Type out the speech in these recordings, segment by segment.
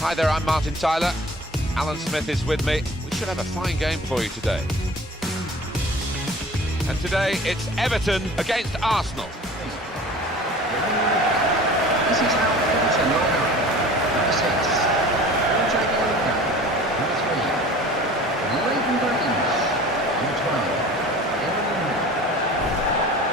Hi there, I'm Martin Tyler. Alan Smith is with me. We should have a fine game for you today. And today it's Everton against Arsenal. This is how Everton roll out. Number 6, Number 3, Leighton Baines. Number 12,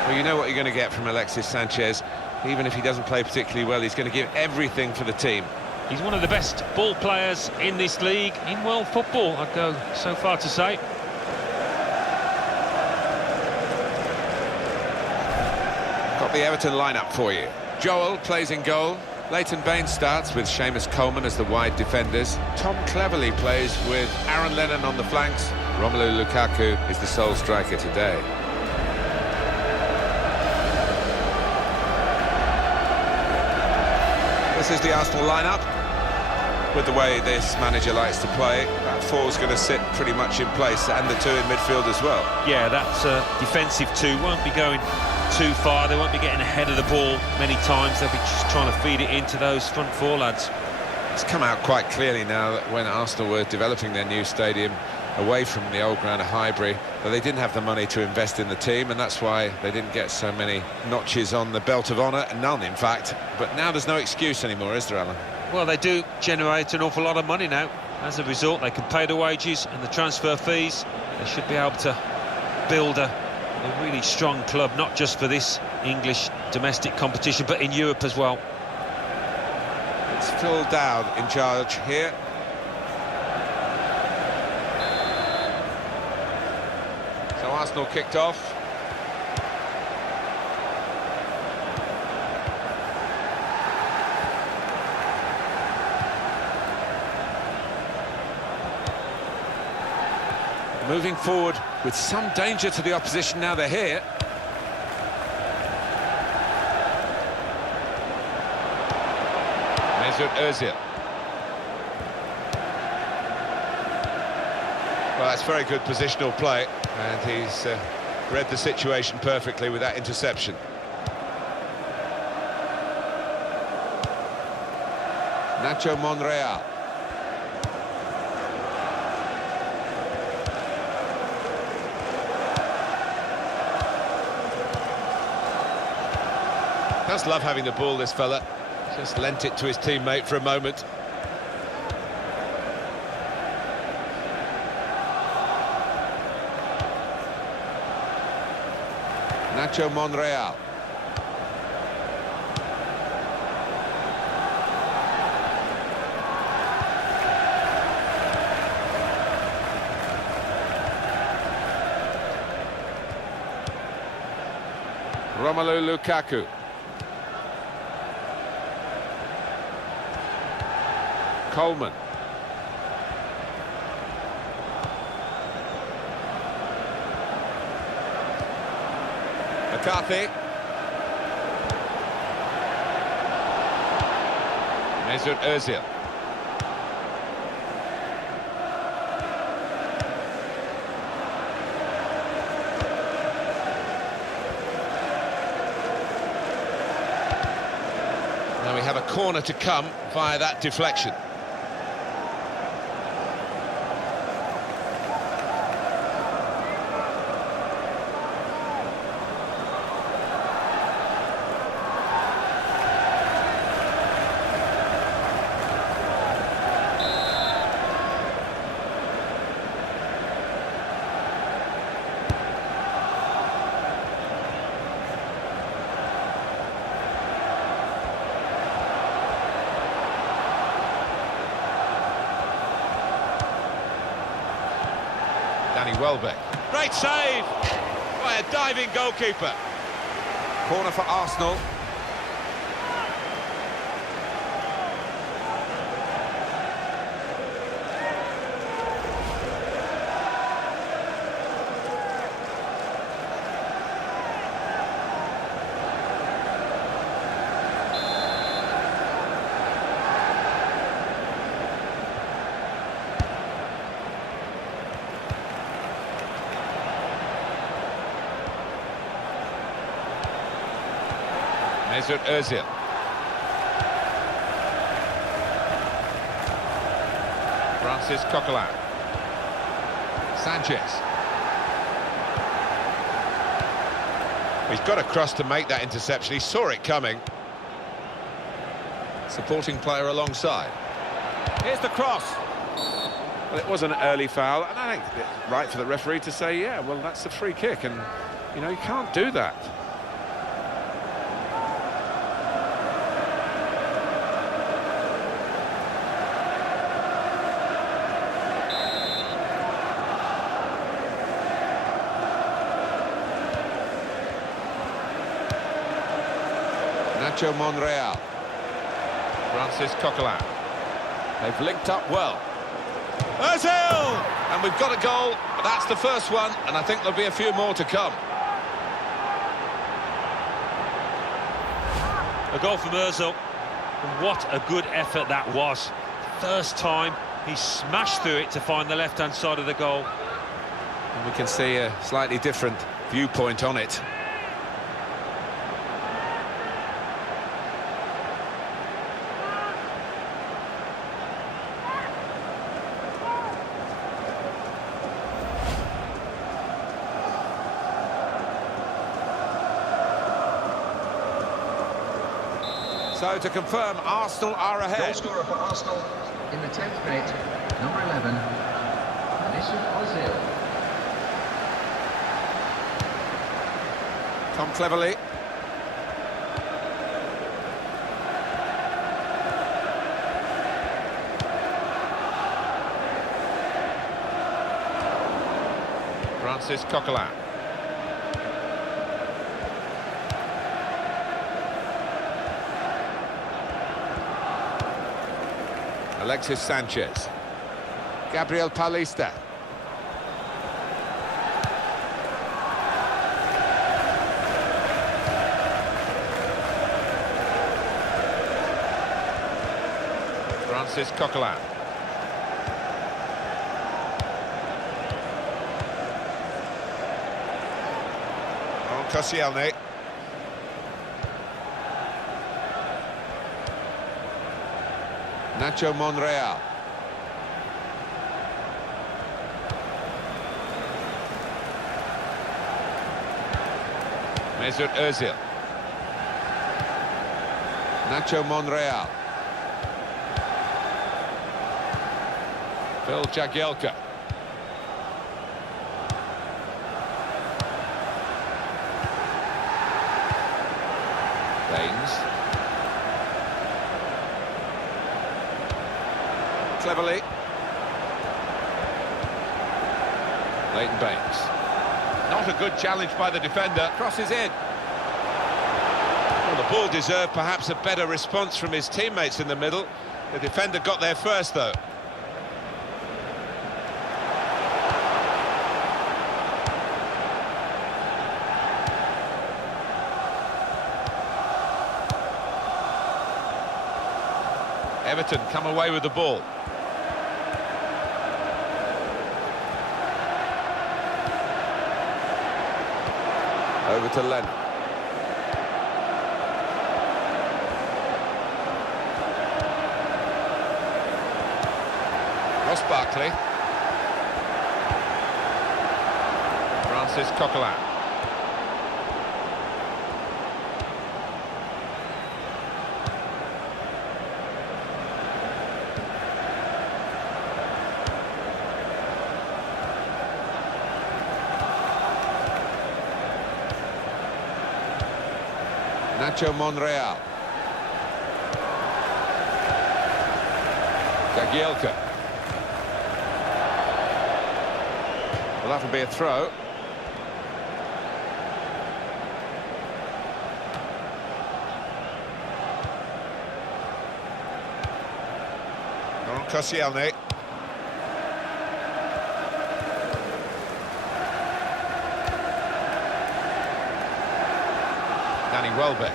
Well, you know what you're going to get from Alexis Sanchez. Even if he doesn't play particularly well, he's going to give everything for the team. He's one of the best ball players in this league, in world football, I'd go so far to say. Got the Everton lineup for you. Joel plays in goal. Leighton Baines starts with Seamus Coleman as the wide defenders. Tom Cleverley plays with Aaron Lennon on the flanks. Romelu Lukaku is the sole striker today. This is the Arsenal lineup. With the way this manager likes to play, that four's going to sit pretty much in place, and the two in midfield as well. Yeah, that defensive two won't be going too far. They won't be getting ahead of the ball many times. They'll be just trying to feed it into those front four lads. It's come out quite clearly now that when Arsenal were developing their new stadium away from the old ground of Highbury, that they didn't have the money to invest in the team, and that's why they didn't get so many notches on the belt of honour, none in fact. But now there's no excuse anymore, is there, Alan? Well, they do generate an awful lot of money now. As a result, they can pay the wages and the transfer fees. They should be able to build a really strong club, not just for this English domestic competition, but in Europe as well. It's Phil Dowd in charge here. So Arsenal kicked off. Moving forward with some danger to the opposition now they're here. Mesut Ozil. Well, that's very good positional play, and he's read the situation perfectly with that interception. Nacho Monreal. Does love having the ball, this fella. Just lent it to his teammate for a moment. Nacho Monreal. Romelu Lukaku. Coleman. McCarthy. Mesut Ozil. Now we have a corner to come via that deflection. Welbeck. Great save by a diving goalkeeper. Corner for Arsenal. Mesut Ozil. Francis Coquelin. Sanchez. He's got across to make that interception. He saw it coming. Supporting player alongside. Here's the cross. Well, it was an early foul, and I think it's right for the referee to say, yeah, well, that's a free kick, and, you know, you can't do that. Nacho Monreal. Francis Coquelin. They've linked up well. Ozil! And we've got a goal. That's the first one, and I think there'll be a few more to come. A goal from Ozil. And what a good effort that was. First time, he smashed through it to find the left-hand side of the goal. And we can see a slightly different viewpoint on it. So to confirm, Arsenal are ahead. Goal scorer for Arsenal in the 10th minute, number 11, Mesut Ozil. Tom Cleverley. Francis Coquelin. Alexis Sanchez. Gabriel Paulista. Francis Coquelin. On Koscielny. Nacho Monreal. Mesut Ozil. Nacho Monreal. Phil Jagielka. Baines. Cleverley. Leighton Baines. Not a good challenge by the defender. Crosses in. Well, the ball deserved perhaps a better response from his teammates in the middle. The defender got there first, though. Everton come away with the ball. Over to Lennon. Ross Barkley. Francis Coquelin. Nacho Monreal. Jagielka. Well, that'll be a throw. On Koscielny. Danny Welbeck.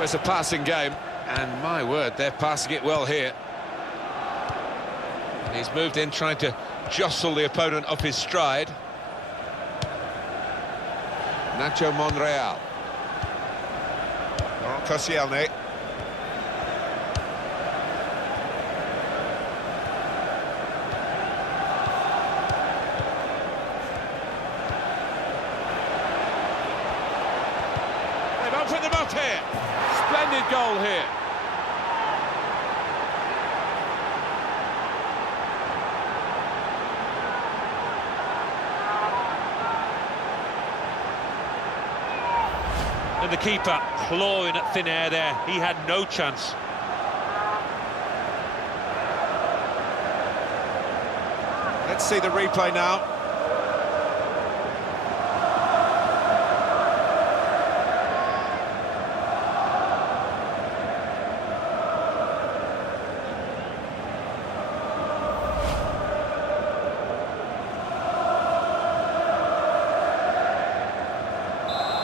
It's a passing game, and my word, they're passing it well here. And he's moved in trying to jostle the opponent off his stride. Nacho Monreal. Koscielny. They've opened them up here. Splendid goal here. And the keeper clawing at thin air there. He had no chance. Let's see the replay now.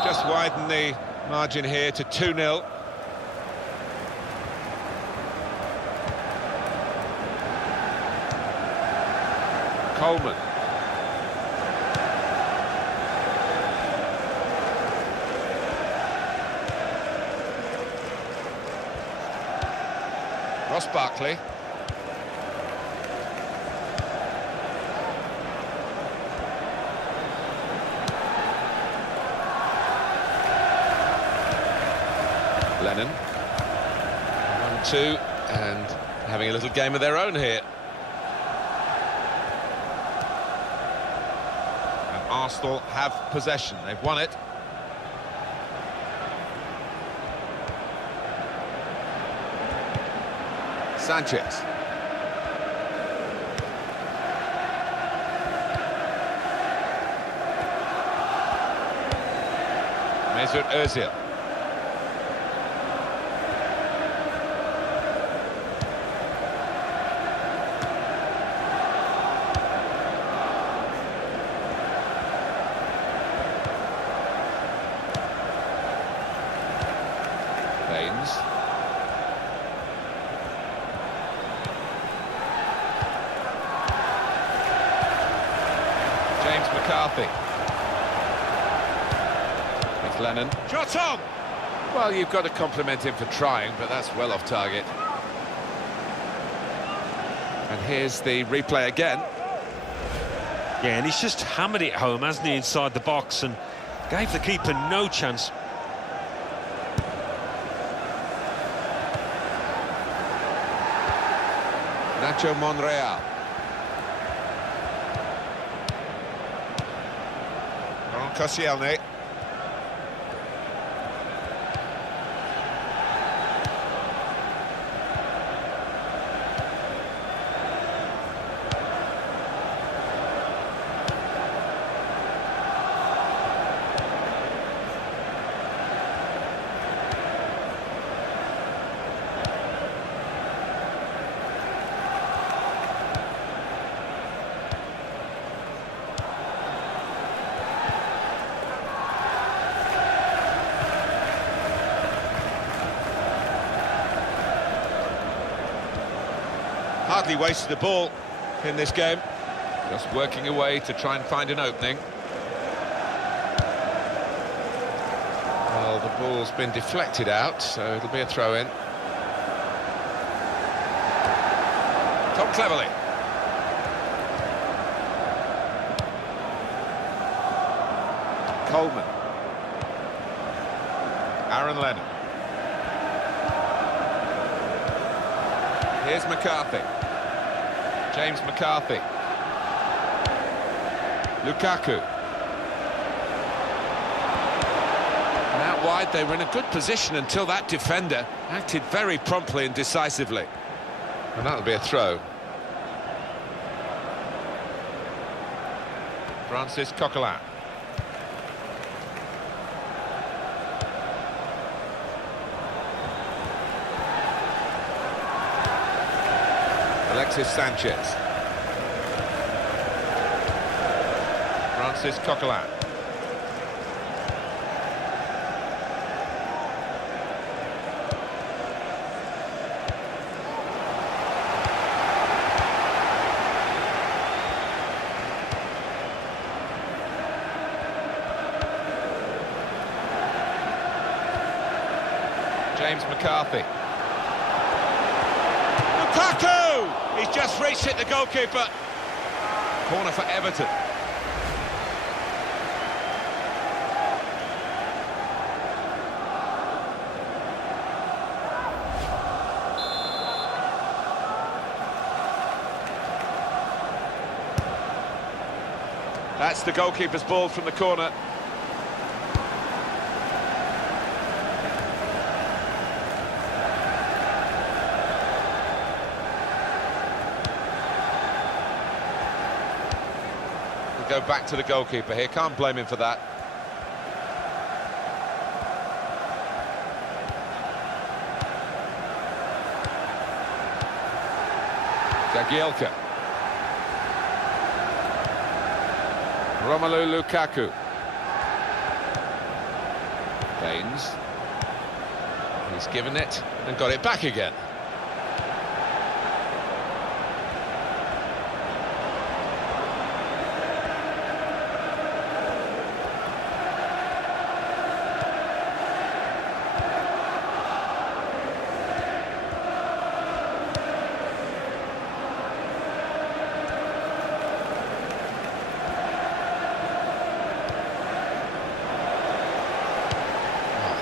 Just widen the margin here to 2-0. Coleman. Ross Barkley. Lennon. 1-2, and having a little game of their own here. And Arsenal have possession. They've won it. Sanchez. Mesut Özil. James McCarthy. It's Lennon. Shot on! Well, you've got to compliment him for trying, but that's well off target. And here's the replay again. Yeah, and he's just hammered it home, hasn't he, inside the box, and gave the keeper no chance. Nacho Monreal. Koscielny. Hardly wasted the ball in this game, just working away to try and find an opening. Well, the ball's been deflected out, so it'll be a throw-in. Tom Cleverley. Coleman. Aaron Lennon. Here's McCarthy. James McCarthy. Lukaku. And out wide, they were in a good position until that defender acted very promptly and decisively. And that'll be a throw. Francis Coquelin. Alexis Sanchez. Francis Coquelin. James McCarthy. Lukaku! He's just reached it, the goalkeeper. Corner for Everton. That's the goalkeeper's ball from the corner. Go back to the goalkeeper here, can't blame him for that. Jagielka. Romelu Lukaku. Baines. He's given it and got it back again.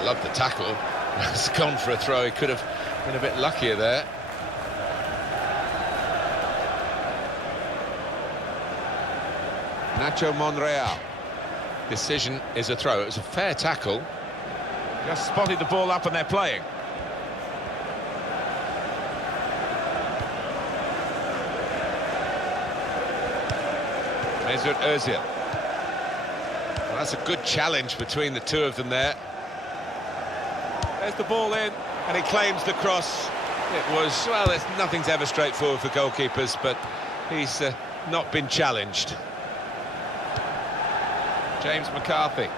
Loved the tackle. It's gone for a throw. He could have been a bit luckier there. Nacho Monreal. Decision is a throw. It was a fair tackle. Just spotted the ball up and they're playing. Mesut Ozil. Well, that's a good challenge between the two of them there. There's the ball in, and he claims the cross. It was, well, nothing's ever straightforward for goalkeepers, but he's not been challenged. James McCarthy.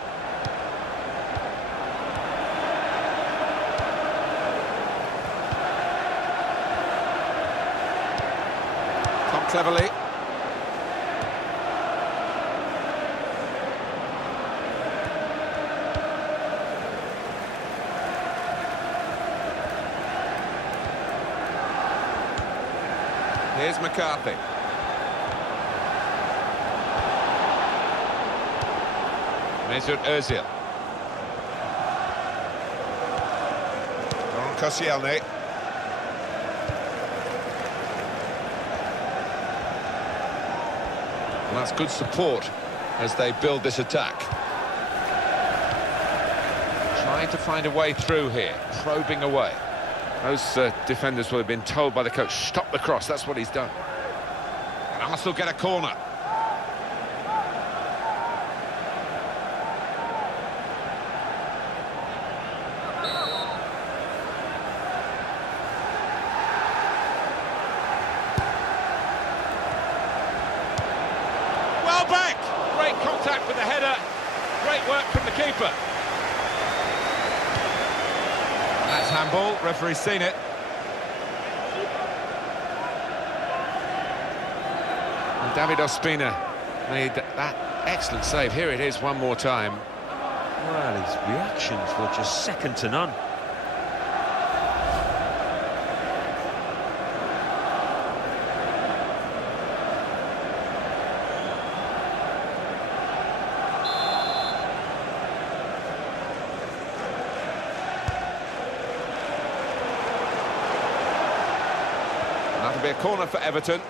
Tom Cleverley. Here's McCarthy. Mesut Ozil. Laurent Koscielny. And that's good support as they build this attack. Trying to find a way through here, probing away. Those defenders will have been told by the coach, stop the cross, that's what he's done. And Arsenal get a corner. Well back! Great contact with the header. Great work from the keeper. That's handball, referee's seen it. And David Ospina made that excellent save. Here it is one more time. Well, his reactions were just second to none. That'll be a corner for Everton.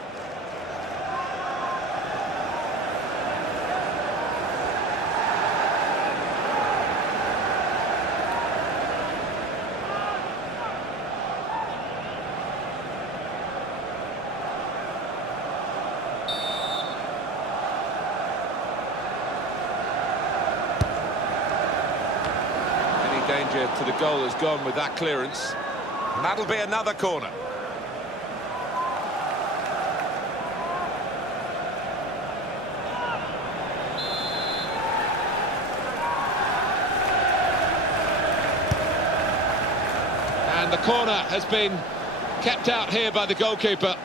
Any danger to the goal has gone with that clearance. And that'll be another corner. And the corner has been kept out here by the goalkeeper.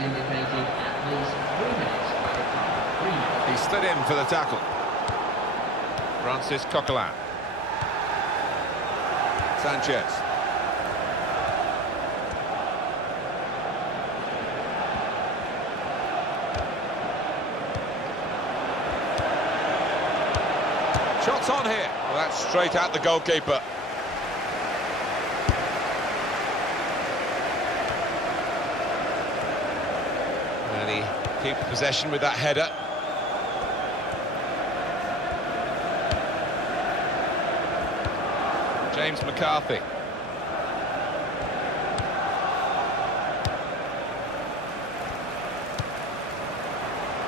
has indicated at least 3 minutes added time. 3 minutes. He slid in for the tackle. Francis Coquelin. Sanchez. Shots on here. Well, that's straight at the goalkeeper. And he keeps possession with that header. James McCarthy.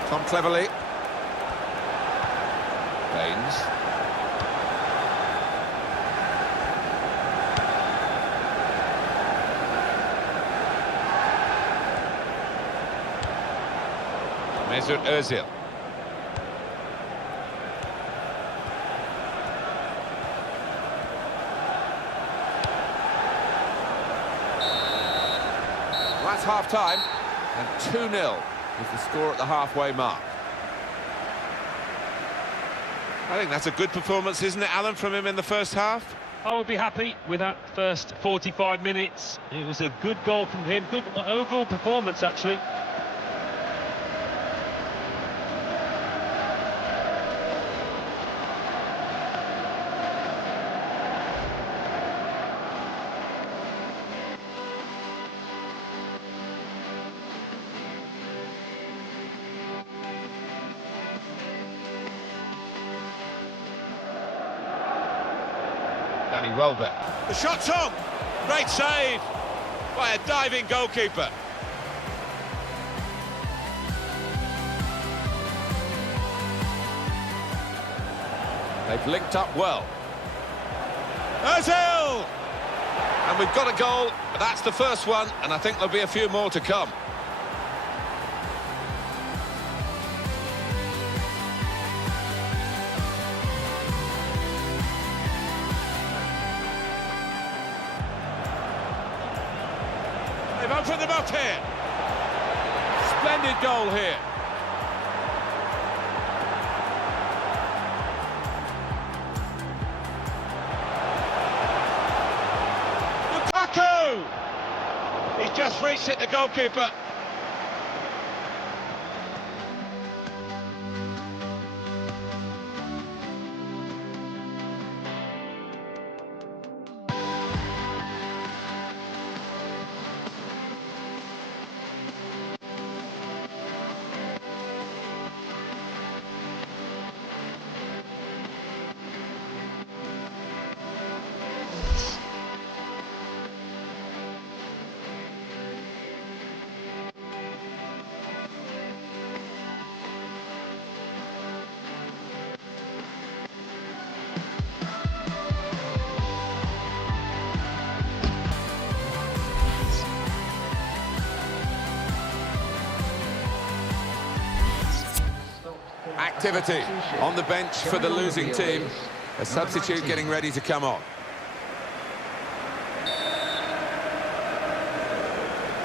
Tom Cleverley. Baines. Mesut Özil. That's half-time, and 2-0 is the score at the halfway mark. I think that's a good performance, isn't it, Alan, from him in the first half? I would be happy with that first 45 minutes. It was a good goal from him, good overall performance, actually. Danny Welbeck. The shot's on! Great save by a diving goalkeeper. They've linked up well. Özil! And we've got a goal, but that's the first one, and I think there'll be a few more to come. They've opened them up here. Splendid goal here. Lukaku! He's just reached it, the goalkeeper. Activity on the bench for the losing team. A substitute getting ready to come on.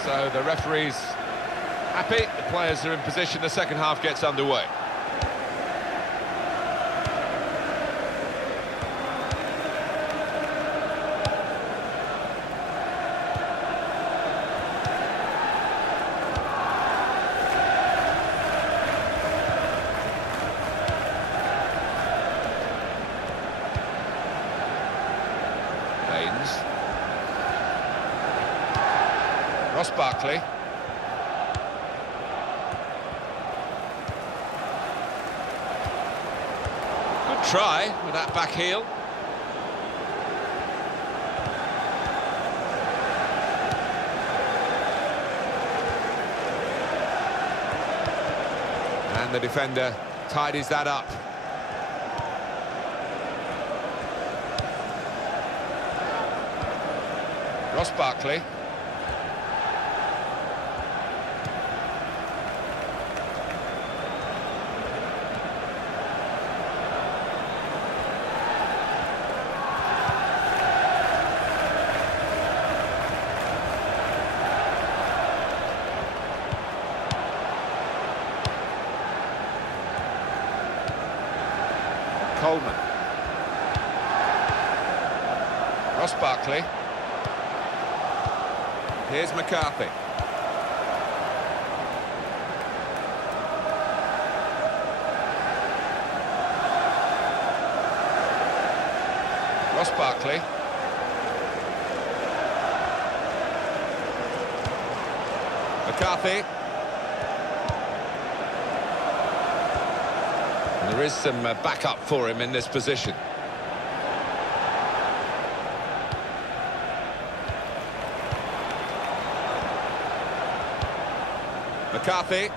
So the referee's happy, the players are in position, the second half gets underway. Ross Barkley. Good try with that back heel. And the defender tidies that up. Ross Barkley. Coleman. Ross Barkley. Here's McCarthy. Ross Barkley. McCarthy. And there is some backup for him in this position. McCarthy.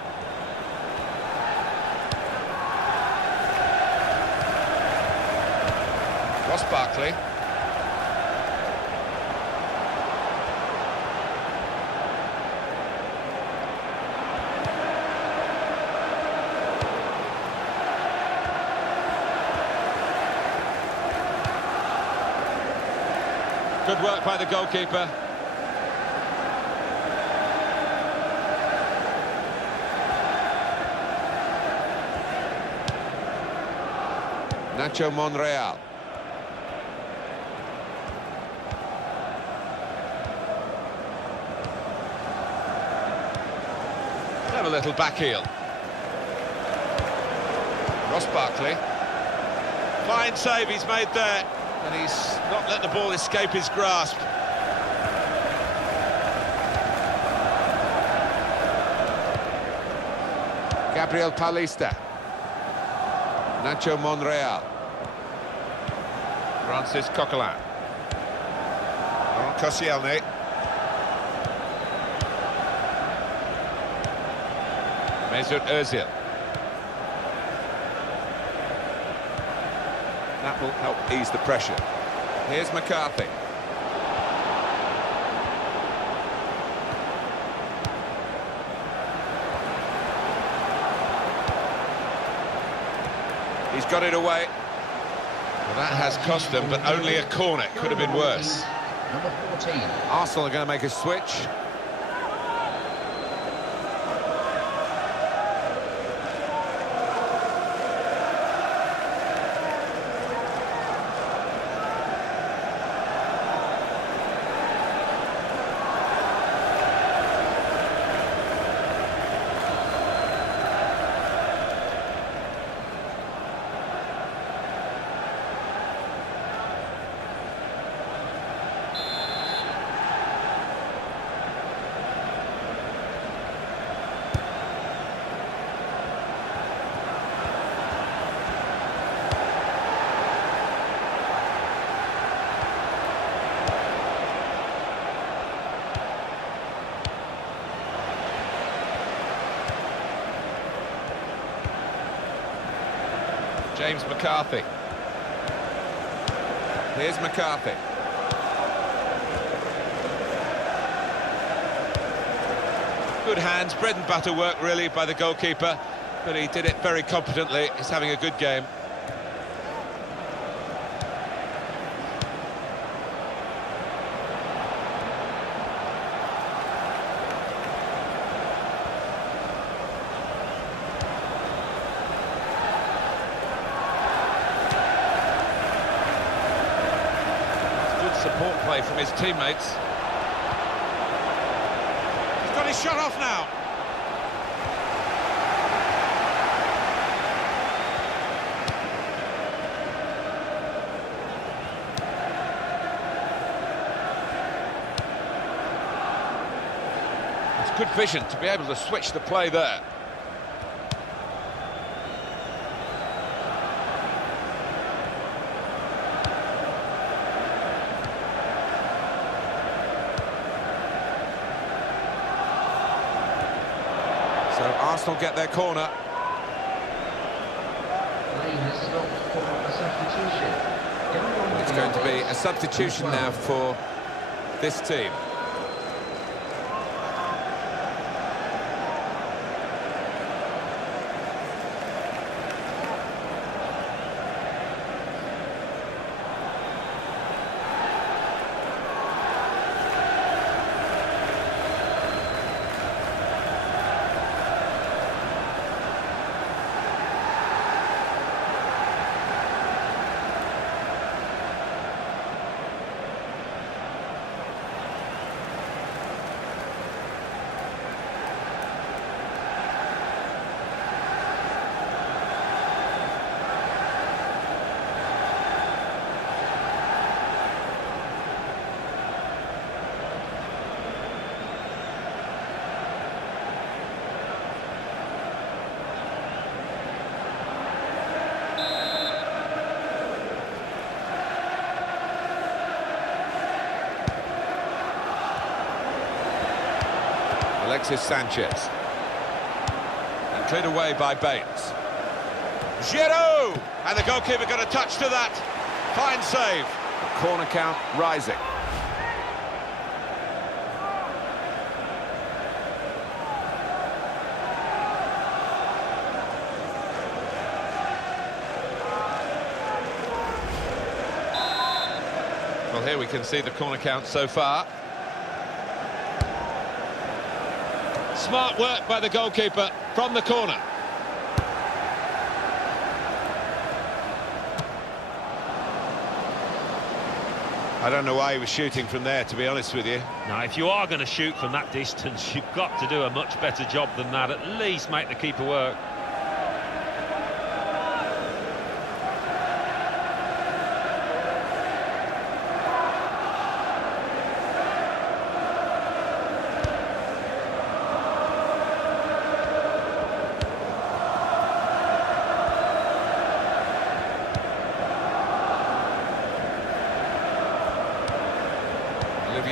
Ross Barkley. Good work by the goalkeeper. Nacho Monreal. Have a little back heel. Ross Barkley. Fine save he's made there, and he's not let the ball escape his grasp. Gabriel Paulista. Nacho Monreal. Francis Coquelin. Laurent Koscielny. Mesut Ozil. That will help ease the pressure. Here's McCarthy. He's got it away. Well, that has cost them, but only a corner. Could have been worse. Number 14. Arsenal are going to make a switch. James McCarthy. Here's McCarthy. Good hands, bread and butter work really by the goalkeeper, but he did it very competently. He's having a good game. Support play from his teammates. He's got his shot off now. It's good vision to be able to switch the play there. So Arsenal get their corner. It's going to be a substitution now for this team. Alexis Sanchez. And cleared away by Bates. Giroud! And the goalkeeper got a touch to that. Fine save. The corner count rising. Well, here we can see the corner count so far. Smart work by the goalkeeper from the corner. I don't know why he was shooting from there, to be honest with you. Now, if you are going to shoot from that distance, you've got to do a much better job than that. At least make the keeper work.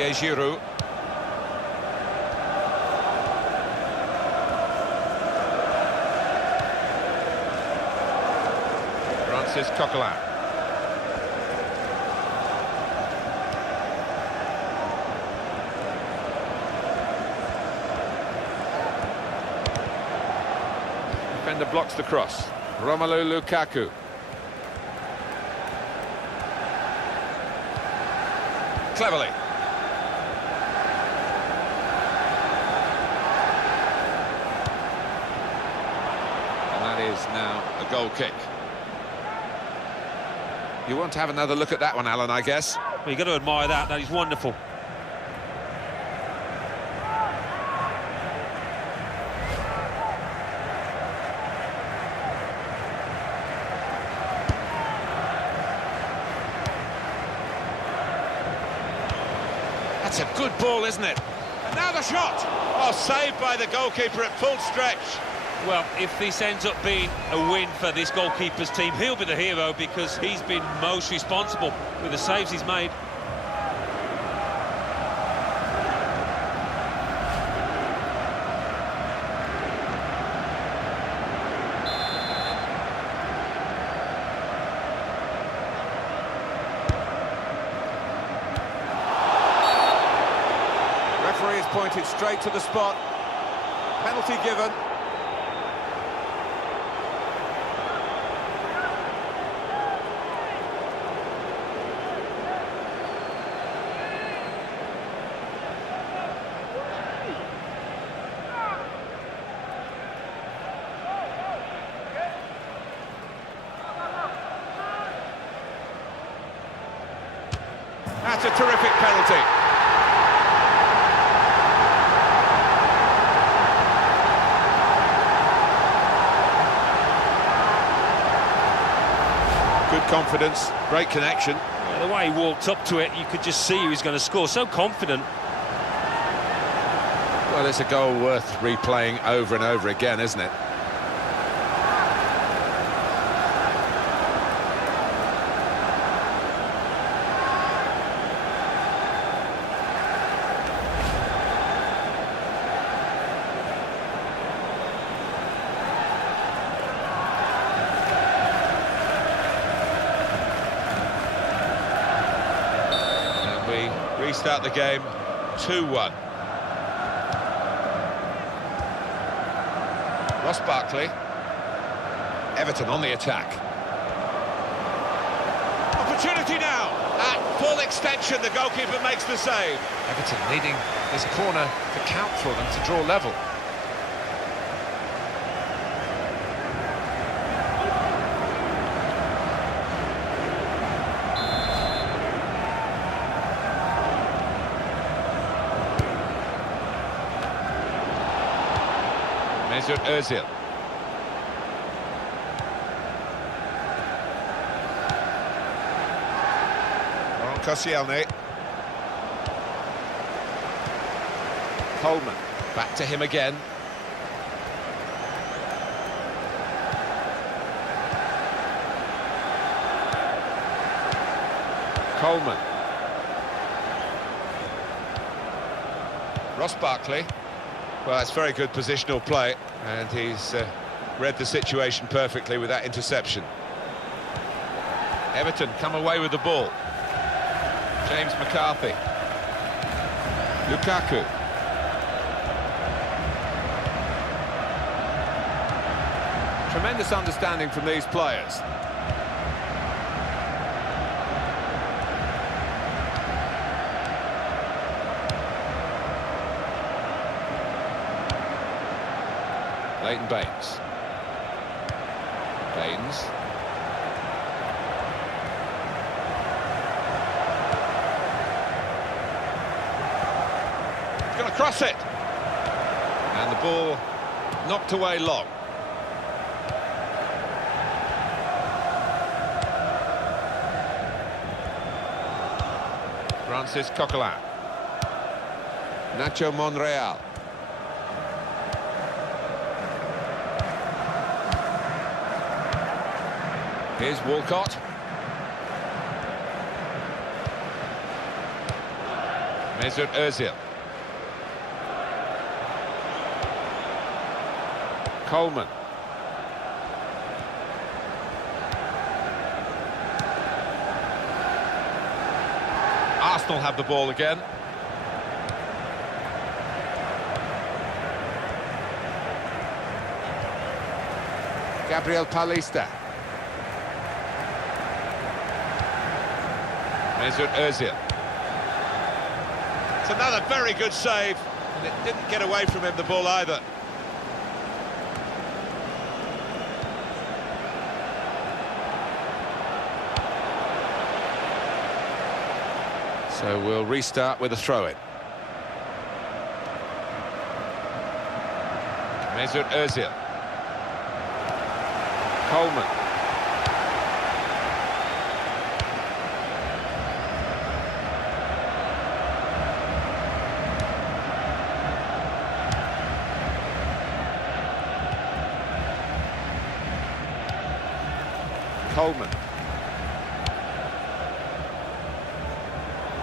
Giroud. Francis Coquelin. Defender blocks the cross. Romelu Lukaku. Cleverly. Is now a goal kick. You want to have another look at that one, Alan, I guess? Well, you've got to admire that. That is wonderful. That's a good ball, isn't it? And now the shot! Oh, saved by the goalkeeper at full stretch. Well, if this ends up being a win for this goalkeeper's team, he'll be the hero because he's been most responsible with the saves he's made. Referee has pointed straight to the spot. Penalty given. That's a terrific penalty. Good confidence, great connection. Yeah, the way he walked up to it, you could just see he was going to score. So confident. Well, it's a goal worth replaying over and over again, isn't it? Restart the game 2-1. Ross Barkley. Everton on the attack. Opportunity now. At full extension, the goalkeeper makes the save. Everton needing this corner to count for them to draw level. Mesut Özil. Laurent Koscielny. Coleman. Back to him again. Coleman. Ross Barkley. Well, it's very good positional play, and he's read the situation perfectly with that interception. Everton come away with the ball. James McCarthy. Lukaku. Tremendous understanding from these players. Leighton Baines. Baines. He's going to cross it. And the ball knocked away long. Francis Coquelin. Nacho Monreal. Here's Walcott. Mesut Ozil. Coleman. Arsenal have the ball again. Gabriel Paulista. Mesut Ozil. It's another very good save, and it didn't get away from him, the ball, either. So we'll restart with a throw-in. Mesut Ozil. Coleman. Coleman.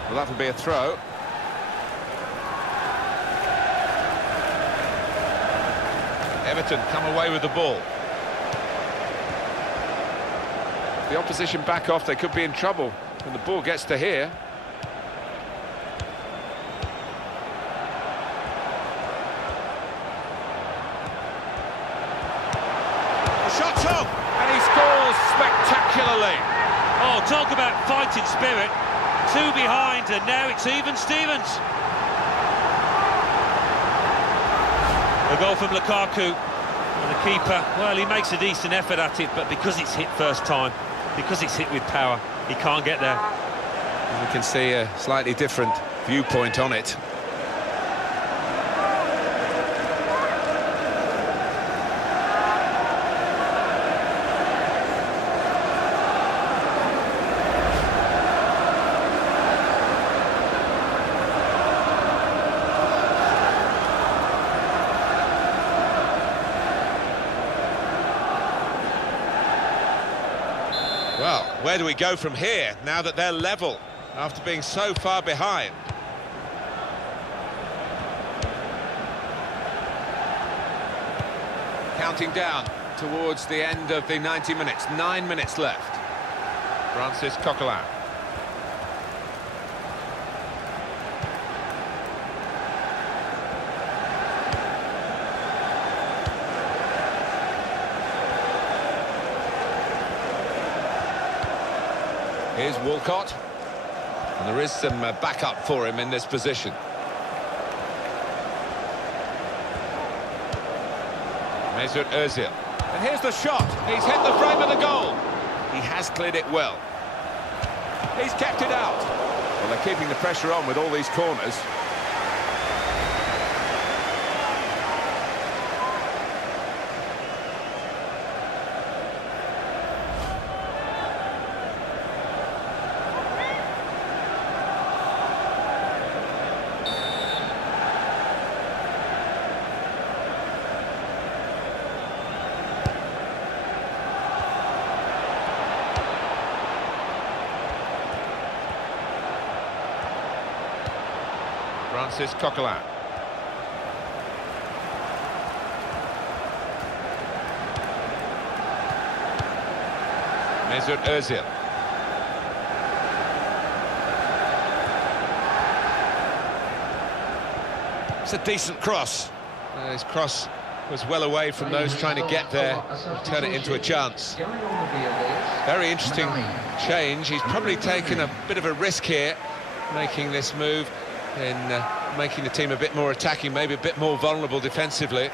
Well, that'll be a throw. Everton come away with the ball. If the opposition back off, they could be in trouble when the ball gets to here. The shot's on, and he scores spectacularly. Oh, talk about fighting spirit. Two behind, and now it's even Stevens. A goal from Lukaku, and the keeper, well, he makes a decent effort at it, but because it's hit first time, because it's hit with power, he can't get there. We can see a slightly different viewpoint on it. Well, where do we go from here, now that they're level, after being so far behind? Counting down towards the end of the 90 minutes, 9 minutes left. Francis Coquelin. Here's Walcott, and there is some backup for him in this position. Mesut Ozil, and here's the shot. He's hit the frame of the goal. He has cleared it well. He's kept it out. Well, they're keeping the pressure on with all these corners. Francis Coquelin. Mesut Ozil. It's a decent cross. His cross was well away from those trying to get there and turn it into a chance. Very interesting change. He's probably taken a bit of a risk here, making this move in making the team a bit more attacking, maybe a bit more vulnerable defensively.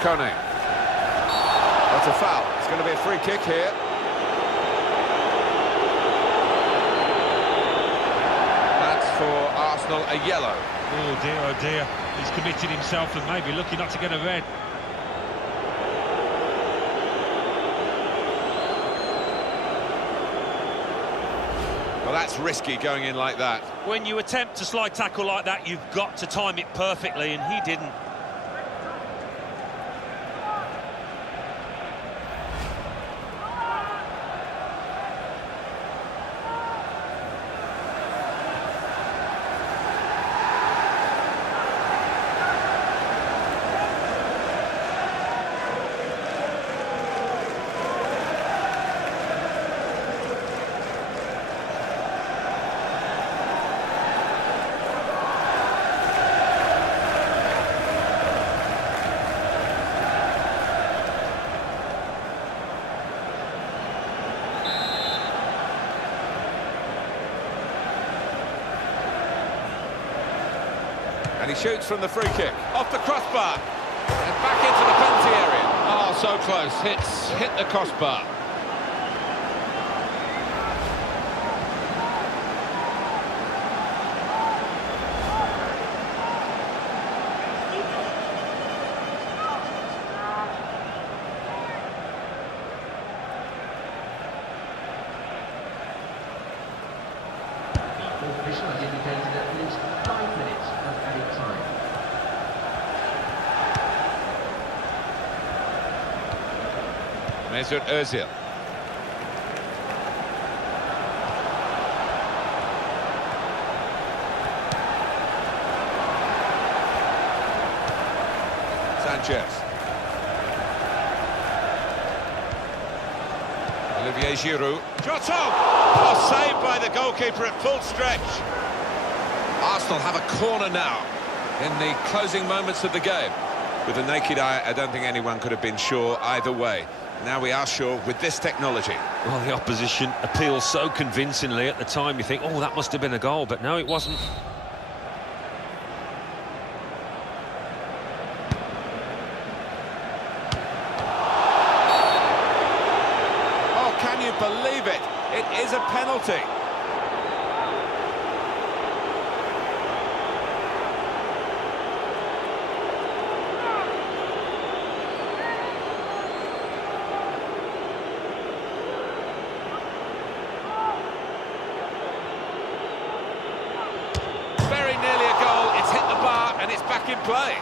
Kone. That's a foul. It's going to be a free kick here. That's for Arsenal, a yellow. Oh dear. He's committed himself and maybe lucky not to get a red. Well, that's risky going in like that. When you attempt a slide tackle like that, you've got to time it perfectly, and he didn't. And he shoots from the free kick, off the crossbar, and back into the penalty area. Oh, so close, hit the crossbar. The official has indicated at least 5 minutes of added time. Mesut Ozil. Sanchez. Olivier Giroud. Shot on! Oh, saved by the goalkeeper at full stretch. Arsenal have a corner now in the closing moments of the game. With the naked eye, I don't think anyone could have been sure either way. Now we are sure with this technology. Well, the opposition appeals so convincingly at the time. You think, oh, that must have been a goal, but no, it wasn't. Oh, can you believe it? It is a penalty. And it's back in play.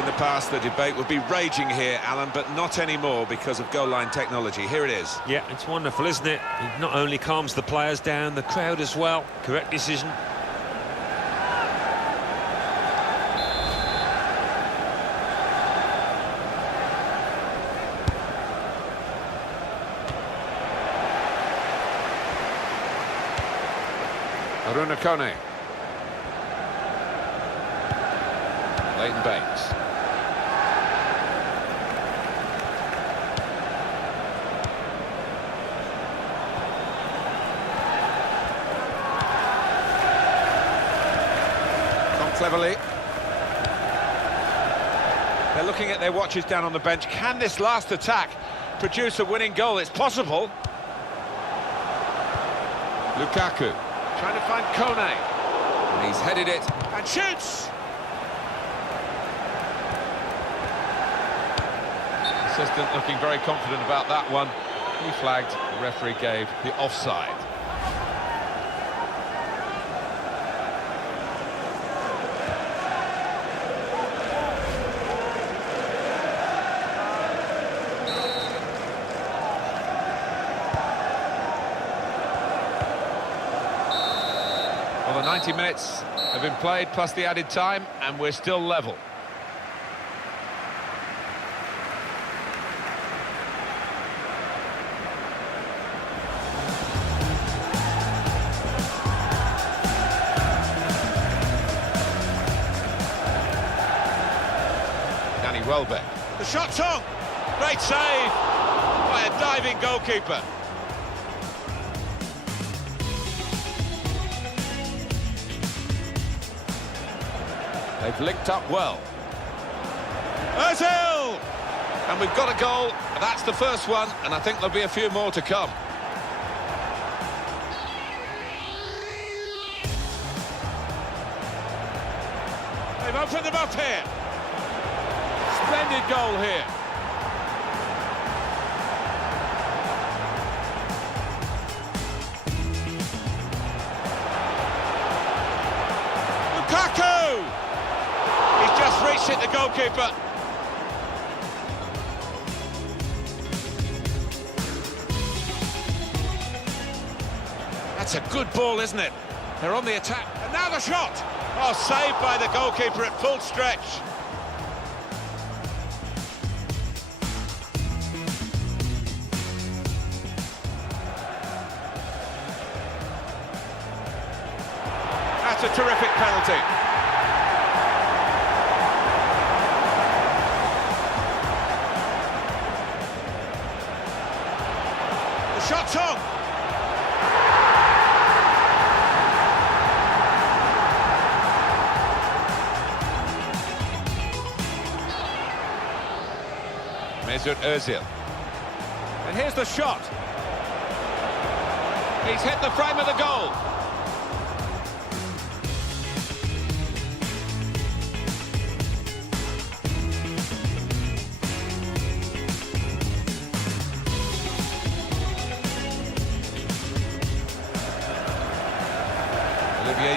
In the past, the debate would be raging here, Alan, but not anymore because of goal line technology. Here it is. Yeah, it's wonderful, isn't it? It not only calms the players down, the crowd as well. Correct decision. Kone. Leighton Baines. cleverly. They're looking at their watches down on the bench. Can this last attack produce a winning goal? It's possible. Lukaku trying to find Kone. And he's headed it and shoots! Assistant looking very confident about that one. He flagged, the referee gave the offside. Well, the 90 minutes have been played, plus the added time, and we're still level. Welbeck. The shot's on! Great save by a diving goalkeeper. They've linked up well. Ozil! And we've got a goal. That's the first one, and I think there'll be a few more to come. They've opened them up here. Splendid goal here. Lukaku! He's just reached it, the goalkeeper. That's a good ball, isn't it? They're on the attack. And now the shot! Oh, saved by the goalkeeper at full stretch. That's a terrific penalty. The shot's on. Mesut Ozil. And here's the shot. He's hit the frame of the goal.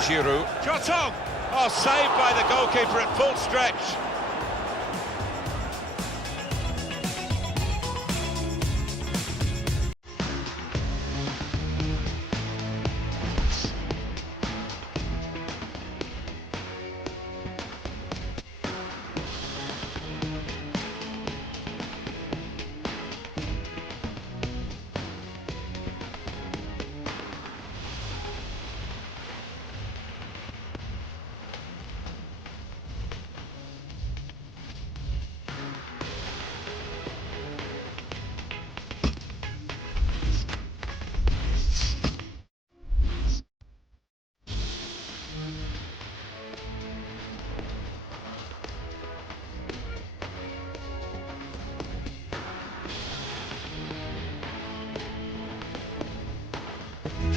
Giroud. Shot on! Oh, saved by the goalkeeper at full stretch.